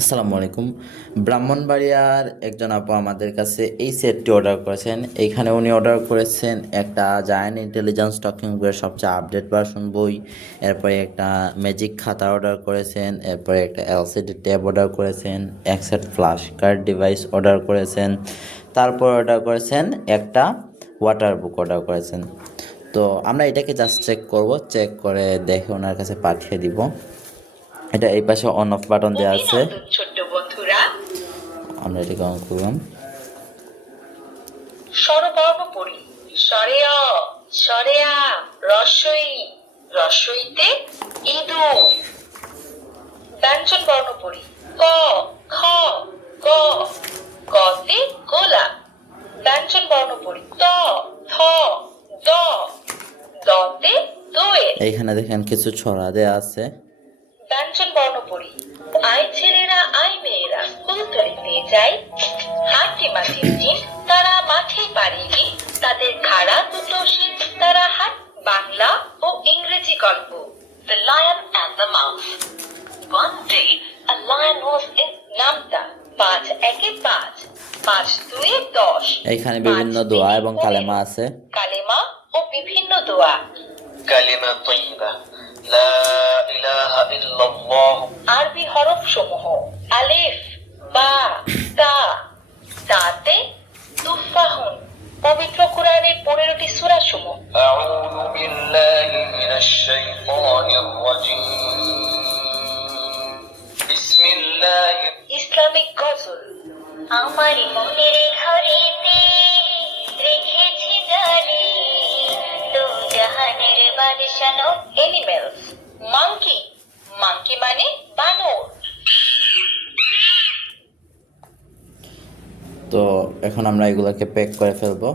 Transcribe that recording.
আসসালামু আলাইকুম। ব্রাহ্মণবাড়িয়ার একজন আপু আমাদের কাছে এই সেটটি অর্ডার করেছেন। এইখানে উনি অর্ডার করেছেন একটা জায়ান্ট ইন্টেলিজেন্স টকিং বইয়ের সবচেয়ে আপডেট ভার্সন বই, এরপরে একটা ম্যাজিক খাতা অর্ডার করেছেন, এরপরে একটা এলসিডি ট্যাব অর্ডার করেছেন, এক set flash card device order করেছেন, তারপর অর্ডার করেছেন একটা ওয়াটার বুক অর্ডার করেছেন। তো আমরা এটাকে জাস্ট চেক করব, চেক করে দেখে ওনার কাছে পাঠিয়ে দিব। এটা এই পাশে অন অফ বাটন দেওয়া আছে, অভিনন্দন ছোট্ট বন্ধুরা। আমরা এটাকে অন করলাম। স্বরবর্ণ পড়ি। সরেয়া সরেয়া, রস্বই রস্বইতে ইঁদুর। ব্যঞ্জন বর্ণ পড়ি। ক খ গ, গতে গোলাপ। ব্যঞ্জন বর্ণ পড়ি। ত থ দ, দতে দোয়েল। এইখানে দেখেন কিছু ছড়া দেওয়া আছে। ব্যঞ্জন বর্ণ পড়ি। আই ছেলেরা আই মেয়েরা কুলতলিতে যাই, হাতি মাটির দিন তারা মাঠে পারেনি, তাদের খাড়া দুটো শীত তারা হাত। বাংলা ও ইংরেজি গল্প। The Lion and the Mouse. One day a lion was in নামতা। ৫ একে ৫, ৫ দুয়ে ১০। এইখানে বিভিন্ন দোয়া এবং কালেমা আছে। কালেমা ও বিভিন্ন দোয়া। কালিমা তৈবা, লা ইলাহা ইল্লাল্লাহ। আরবি হরফ সমূহ। আলিফ, বা, তা। তাতে তুফাহুন। পবিত্র কোরআনের ১৫টি সূরা সমূহ। আউযু বিল্লাহি মিনাশ শাইতানির রাজীম। বিসমিল্লাহির। ইসলামিক গজল। আমার মনের ঘরেতে রেখেছি জানি, দু জাহানের বাদশাহ। এনিমেলস। মাঙ্কি, মাঙ্কি মানে বানর। তো এখন আমরা এগুলোকে প্যাক করে ফেলবো।